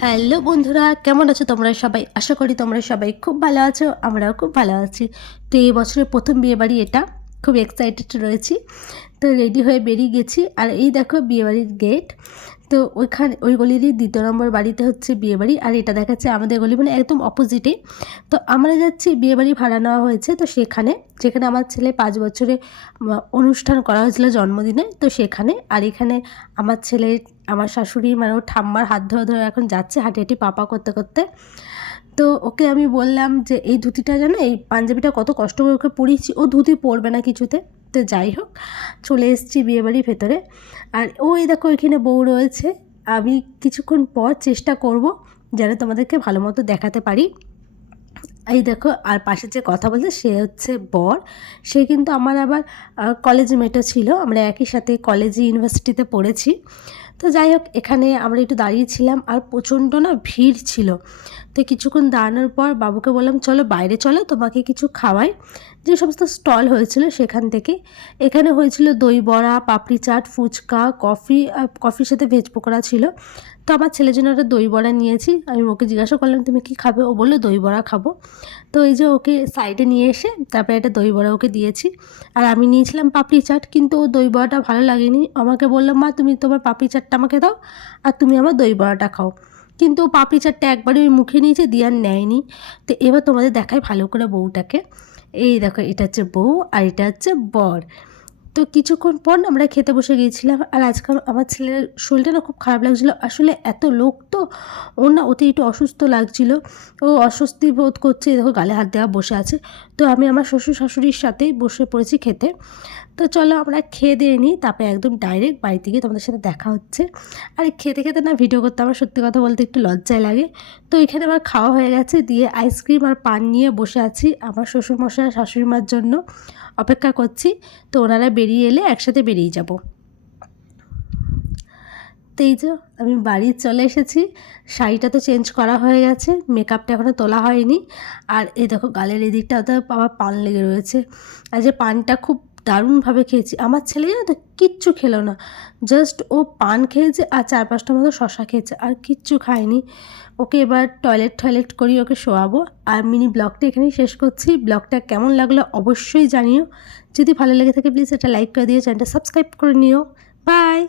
Hello বন্ধুরা, কেমন আছো তোমরা সবাই? আশা করি তোমরা সবাই খুব ভালো আছো, আমরাও খুব ভালো আছি। তো এই বছরের প্রথম বিয়েবাড়ি এটা, খুব এক্সাইটেড রয়েছি। তো রেডি হয়ে বেরিয়ে গেছি, আর এই দেখো বিয়েবাড়ির গেট। তো ওই গলিরই ২য় নম্বর বাড়িতে হচ্ছে বিয়েবাড়ি, আর এটা দেখাচ্ছে আমাদের গলি, মানে একদম অপোজিটে। তো আমরা যাচ্ছি, বিয়েবাড়ি ভাড়া নেওয়া হয়েছে তো সেখানে, যেখানে আমার ছেলে 5 বছরে অনুষ্ঠান করা হয়েছিল জন্মদিনে, তো সেখানে। আর এখানে আমার ছেলে, আমার শাশুড়ি, মানে ওর ঠাম্মার হাত ধরে ধরে এখন যাচ্ছে হাঁটি হাঁটি পাপা করতে করতে। তো ওকে আমি বললাম যে এই ধুতিটা, জানো এই পাঞ্জাবিটা কত কষ্ট করে ওকে পরিয়েছি, ও ধুতি পরবে না কিছুতে। তো যাই হোক, চলে এসেছি বিয়েবাড়ির ভেতরে। আর ওই দেখো এখানে বউ রয়েছে। আমি কিছুক্ষণ পর চেষ্টা করব যেন তোমাদেরকে ভালো মতো দেখাতে পারি। এই দেখো, আর পাশে যে কথা বলছে সে হচ্ছে বর। সে কিন্তু আমার আবার কলেজ মেটও ছিল, আমরা একই সাথে কলেজে ইউনিভার্সিটিতে পড়েছি। তো যাই হোক, এখানে আমরা একটু দাঁড়িয়েছিলাম, আর প্রচণ্ড না ভিড় ছিল। তো কিছুক্ষণ দাঁড়ানোর পর বাবুকে বললাম চলো বাইরে চলো, তোমাকে কিছু খাওয়াই। যে সমস্ত স্টল হয়েছিল সেখান থেকে। এখানে হয়েছিল দই বড়া, পাপড়ি চাট, ফুচকা, কফি, কফির সাথে ভেজ পকোড়া ছিল। তো আমার ছেলের জন্য একটা দই বড়া নিয়েছি। আমি ওকে জিজ্ঞাসা করলাম তুমি কি খাবে, ও বললো দই বড়া খাবো। তো এই যে ওকে সাইডে নিয়ে এসে তারপরে একটা দই বড়া ওকে দিয়েছি। আর আমি নিয়েছিলাম পাপড়ি চাট, কিন্তু ও দই বড়াটা ভালো লাগেনি। আমাকে বললাম মা তুমি তোমার পাপড়ি চাটটা আমাকে দাও, আর তুমি আমার দই বড়াটা খাও। কিন্তু ও পাপড়ি চাটটা একবারই ওই মুখে নিয়েছে, দিয়ে আর নেয়নি। তো এবার তোমাদের দেখায় ভালো করে বউটাকে। এই দেখো, এটা হচ্ছে বউ আর এটা হচ্ছে বর। তো কিছুক্ষণ পর আমরা খেতে বসে গিয়েছিলাম। আর আজকাল আমার ছেলের শরীরটা না খুব খারাপ লাগছিলো, আসলে এত লোক তো, ওর না ওতে একটু অসুস্থ লাগছিল। ও অস্বস্তি বোধ করছে, দেখো গালে হাত দেওয়া বসে আছে। তো আমি আমার শ্বশুর শাশুড়ির সাথেই বসে পড়েছি খেতে। তো চলো আমরা খেয়ে দিয়ে নিই, তারপরে একদম ডাইরেক্ট বাড়িতে গিয়ে তোমাদের সাথে দেখা হচ্ছে। আর খেতে খেতে না ভিডিও করতে আমার সত্যি কথা বলতে একটু লজ্জায় লাগে। তো এখানে আমার খাওয়া হয়ে গেছে, দিয়ে আইসক্রিম আর পান নিয়ে বসে আছি আমার শ্বশুরমশাই আর শাশুড়ি মার জন্য অপেক্ষা করছি। তো ওনারা বেরিয়ে এলে একসাথে বেরিয়ে যাব। তো এই যে আমি বাড়ি চলে এসেছি। শাড়িটা তো চেঞ্জ করা হয়ে গেছে, মেকআপটা এখনও তোলা হয়নি। আর এই দেখো গালের এদিকটা তো আবার পান লেগে রয়েছে। আর যে পানটা খুব দারুণভাবে খেয়েছি। আমার ছেলে জানো তো কিচ্ছু খেলো না, জাস্ট ও পান খেয়েছে আর 4-5টা মতো শশা খেয়েছে, আর কিচ্ছু খায়নি। ওকে এবার টয়লেট করি, ওকে শোয়াবো। আর মিনি ব্লগটা এখানেই শেষ করছি। ব্লগটা কেমন লাগলো অবশ্যই জানিও। যদি ভালো লেগে থাকে প্লিজ একটা লাইক করে দিও, চ্যানেলটা সাবস্ক্রাইব করে নিও। বাই।